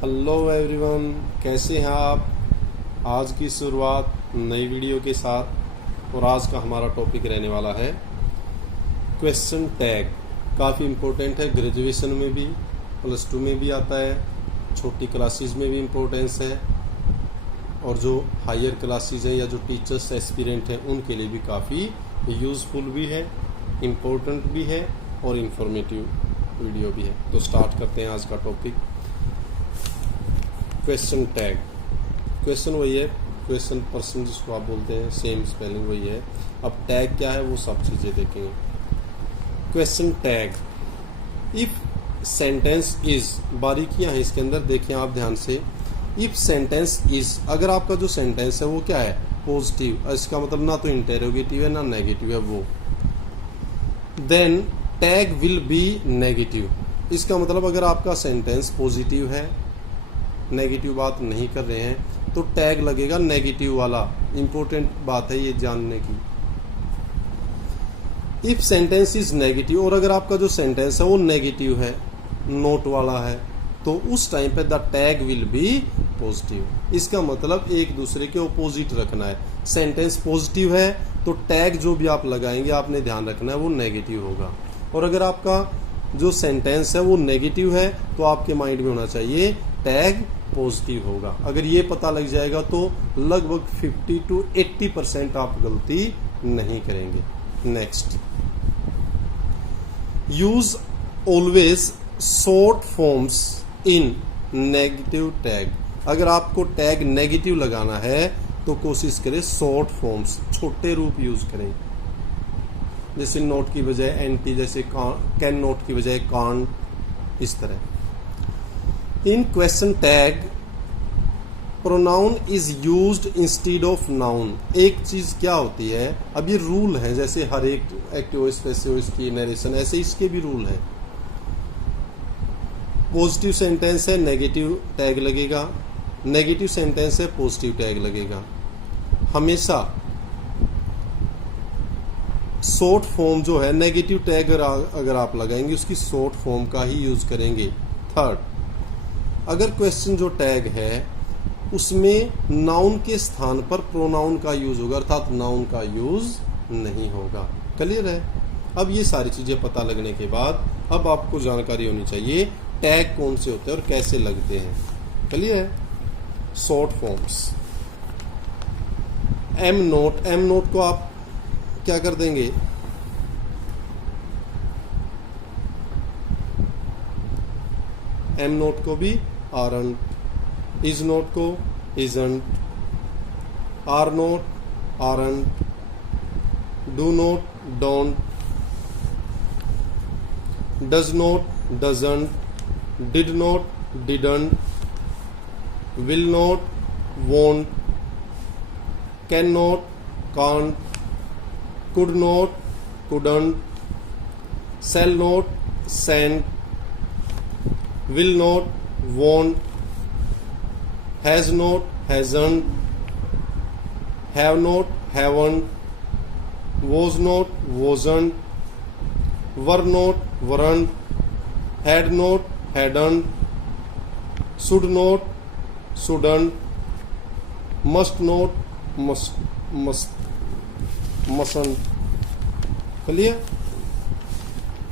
Hello everyone, कैसे हैं आप। आज की शुरुआत नई वीडियो के साथ और आज का हमारा टॉपिक रहने वाला है क्वेश्चन टैग। काफ़ी इम्पोर्टेंट है, ग्रेजुएशन में भी, +2 में भी आता है, छोटी क्लासेस में भी इम्पोर्टेंस है और जो हायर क्लासेस है या जो टीचर्स एस्पिरेंट हैं उनके लिए भी काफ़ी यूज़फुल भी है, इम्पोर्टेंट भी है और इंफॉर्मेटिव वीडियो भी है। तो स्टार्ट करते हैं आज का टॉपिक। Question tag. क्वेश्चन वही है, क्वेश्चन पर्सन जिसको आप बोलते हैं, सेम स्पेलिंग वही है। अब टैग क्या है वो सब चीज़ें देखेंगे। Question tag, if sentence is, बारीकियां हैं इसके अंदर, देखें आप ध्यान से। इफ सेंटेंस इज, अगर आपका जो सेंटेंस है वो क्या है, पॉजिटिव, इसका मतलब ना तो इंटेरोगेटिव है ना नेगेटिव है वो, then tag will be negative. इसका मतलब अगर आपका सेंटेंस पॉजिटिव है, नेगेटिव बात नहीं कर रहे हैं, तो टैग लगेगा नेगेटिव वाला। इंपॉर्टेंट बात है ये जानने की। इफ सेंटेंस इज नेगेटिव, और अगर आपका जो सेंटेंस है वो नेगेटिव है, नोट वाला है, तो उस टाइम पे the tag will B positive. इसका मतलब एक दूसरे के ऑपोजिट रखना है। सेंटेंस पॉजिटिव है तो टैग जो भी आप लगाएंगे आपने ध्यान रखना है वो नेगेटिव होगा। और अगर आपका जो सेंटेंस है वो नेगेटिव है तो आपके माइंड में होना चाहिए टैग पॉजिटिव होगा। अगर ये पता लग जाएगा तो लगभग 50 to 80% आप गलती नहीं करेंगे। Next, use always short forms in negative tag. अगर आपको टैग नेगेटिव लगाना है तो कोशिश करें शॉर्ट फॉर्म्स, छोटे रूप यूज करें। जैसे नोट की बजाय एंटी, जैसे कैन नोट की बजाय कांट, इस तरह। In question tag pronoun is used instead of noun. एक चीज क्या होती है, अब ये रूल है, जैसे हर एक एक्टिव वॉइस पैसिव वॉइस की नरेशन, ऐसे इसके भी रूल है। पॉजिटिव सेंटेंस है नेगेटिव टैग लगेगा, नेगेटिव सेंटेंस है पॉजिटिव टैग लगेगा। हमेशा शॉर्ट फॉर्म जो है, नेगेटिव टैग अगर आप लगाएंगे उसकी शॉर्ट फॉर्म का ही यूज करेंगे। थर्ड, अगर क्वेश्चन जो टैग है उसमें नाउन के स्थान पर प्रोनाउन का यूज होगा, अर्थात नाउन का यूज नहीं होगा। क्लियर है। अब ये सारी चीजें पता लगने के बाद अब आपको जानकारी होनी चाहिए टैग कौन से होते हैं और कैसे लगते हैं। क्लियर है। Short forms, am not, am not को आप क्या कर देंगे, एम नोट को भी आरंट, इज नोट को isn't, are not aren't, do not don't, does not doesn't, did not didn't, will not won't, can not can't, could not couldn't, shall not shan't, will not won't, has not hasn't, have not haven't, was not wasn't, were not weren't, had not hadn't, should not shouldn't, must not mustn't। Clear.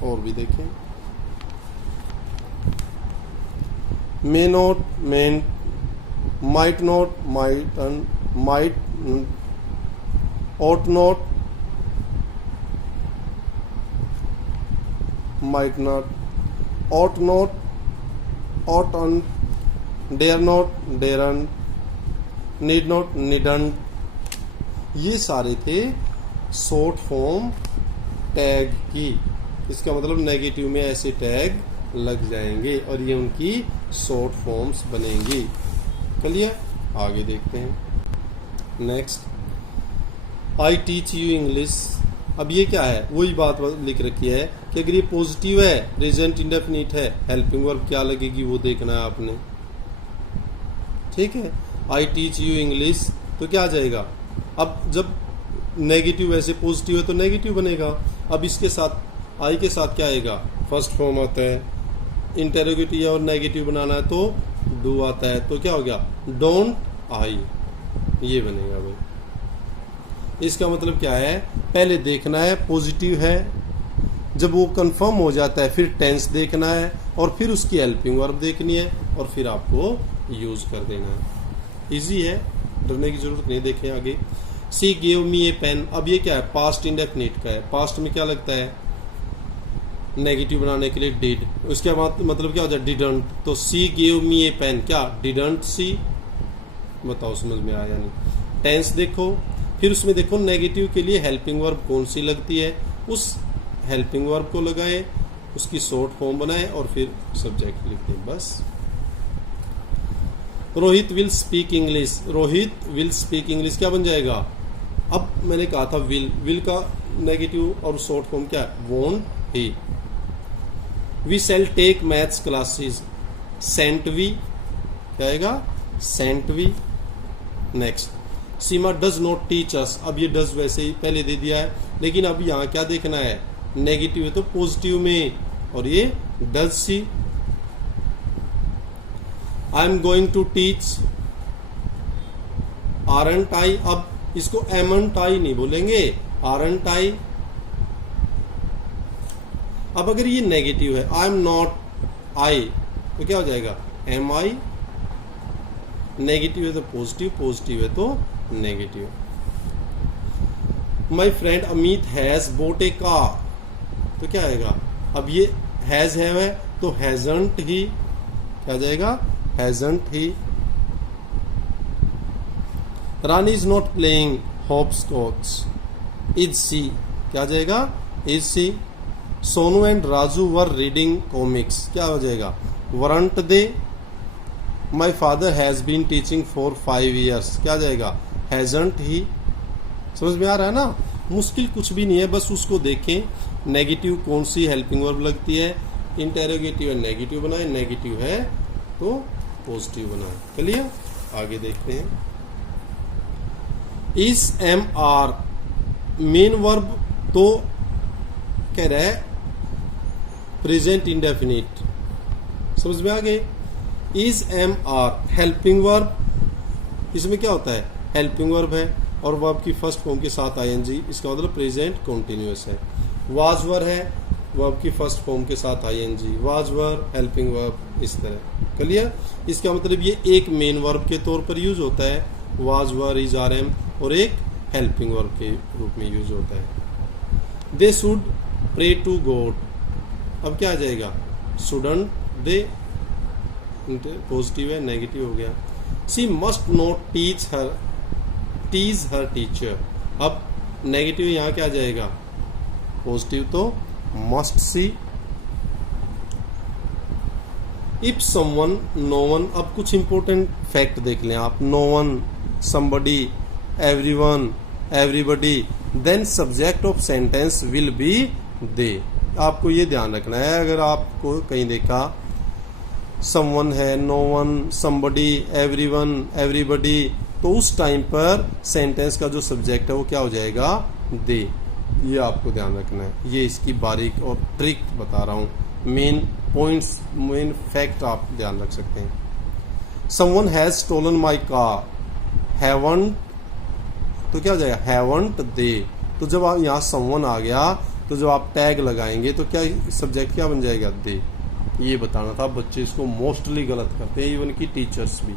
और भी देखें, may not meant, might not might, ought not might not, ought not oughtn't, dare not daren't, need not needn't। ये सारे थे short form tag की। इसका मतलब negative में ऐसे टैग लग जाएंगे और ये उनकी शॉर्ट फॉर्म्स बनेंगी। क्लियर। आगे देखते हैं। Next, I teach you English. अब ये क्या है, वही बात लिख रखी है कि अगर ये पॉजिटिव है, प्रेजेंट इंडेफिनिट है, हेल्पिंग वर्ब क्या लगेगी वो देखना है आपने। ठीक है, आई टीच यू इंग्लिश तो क्या आ जाएगा। अब जब नेगेटिव ऐसे पॉजिटिव है तो नेगेटिव बनेगा। अब इसके साथ आई के साथ क्या आएगा, फर्स्ट फॉर्म आता है। इंटेरोगेटिव और नेगेटिव बनाना है तो डू आता है तो क्या हो गया, डोंट आई, ये बनेगा भाई। इसका मतलब क्या है, पहले देखना है पॉजिटिव है, जब वो कंफर्म हो जाता है फिर टेंस देखना है और फिर उसकी हेल्पिंग वर्ब देखनी है और फिर आपको यूज कर देना है। इजी है, डरने की जरूरत नहीं। देखें आगे, सी गेव मी ए पेन। अब ये क्या है, पास्ट इंडेफिनिट का है। पास्ट में क्या लगता है, नेगेटिव बनाने के लिए डिड। उसके बाद मतलब क्या हो जाए, डिडंट। तो she gave me a pen, क्या डिडंट सी, बताओ समझ में आया नहीं। टेंस देखो, फिर उसमें देखो नेगेटिव के लिए हेल्पिंग वर्ब कौन सी लगती है, उस हेल्पिंग वर्ब को लगाए, उसकी शॉर्ट फॉर्म बनाए और फिर सब्जेक्ट लिख दें, बस। Rohit will speak English. Rohit will speak English क्या बन जाएगा, अब मैंने कहा था विल का नेगेटिव और शॉर्ट फॉर्म क्या है, won't he. We shall take maths classes. Shan't we क्या आएगा, shan't we. Next, Seema does not teach us. अब ये डज वैसे ही पहले दे दिया है, लेकिन अब यहाँ क्या देखना है, नेगेटिव है तो पॉजिटिव में, और ये does she. I am going to teach aren't I. अब इसको एमंट आई नहीं बोलेंगे, आरंट आई। अब अगर ये नेगेटिव है, आई एम नॉट आई, तो क्या हो जाएगा, एम आई। नेगेटिव है तो पॉजिटिव, पॉजिटिव है तो negative. My friend Amit has boat A car, तो क्या आएगा, अब ये हैज है तो हैजंट ही, क्या जाएगा, hasn't he. Rani is not playing hopscotch, is she, क्या जाएगा, is she. Sonu and Raju were reading comics, क्या हो जाएगा, weren't they. My father has been teaching for 5 years, क्या जाएगा, हैजंट ही। समझ में आ रहा है ना, मुश्किल कुछ भी नहीं है, बस उसको देखें नेगेटिव कौन सी हेल्पिंग वर्ब लगती है, इंटेरोगेटिव है नेगेटिव बनाए, नेगेटिव है तो पॉजिटिव बनाए। चलिए आगे देखते हैं। इस एम आर मेन वर्ब तो कह रहा है प्रेजेंट इंडेफिनिट, समझ में आ गए। Is am are helping verb, इसमें क्या होता है, हेल्पिंग वर्ब है और वर्ब की फर्स्ट फॉर्म के साथ आईएनजी, इसका मतलब प्रेजेंट कॉन्टिन्यूअस है। वाज वर है, वर्ब की फर्स्ट फॉर्म के साथ ING, was were helping verb, इस तरह। क्लियर, इसका मतलब ये एक मेन वर्ब के तौर पर यूज होता है, was were is are am, और एक हेल्पिंग वर्ब के रूप में यूज होता है। They should pray to God, अब क्या आ जाएगा, शुडंट दे, पॉजिटिव है नेगेटिव हो गया। She must not teach her teacher, अब नेगेटिव यहाँ क्या आ जाएगा, पॉजिटिव तो must she. If someone, no one, अब कुछ इंपॉर्टेंट फैक्ट देख लें आप, no one, somebody, everyone, everybody, then subject of sentence will be they. आपको ये ध्यान रखना है, अगर आपको कहीं देखा समवन है, no one, somebody, everyone, everybody, तो उस टाइम पर सेंटेंस का जो सब्जेक्ट है वो क्या हो जाएगा, दे। ये आपको ध्यान रखना है, ये इसकी बारीक और ट्रिक बता रहा हूँ, मेन पॉइंट्स, मेन फैक्ट आप ध्यान रख सकते हैं। Someone has stolen my car, haven't, तो क्या हो जाएगा, हैवंट दे। तो जब आप यहाँ समवन आ गया तो जब आप टैग लगाएंगे तो क्या सब्जेक्ट क्या बन जाएगा, दे। ये बताना था, बच्चे इसको मोस्टली गलत करते हैं, इवन की टीचर्स भी।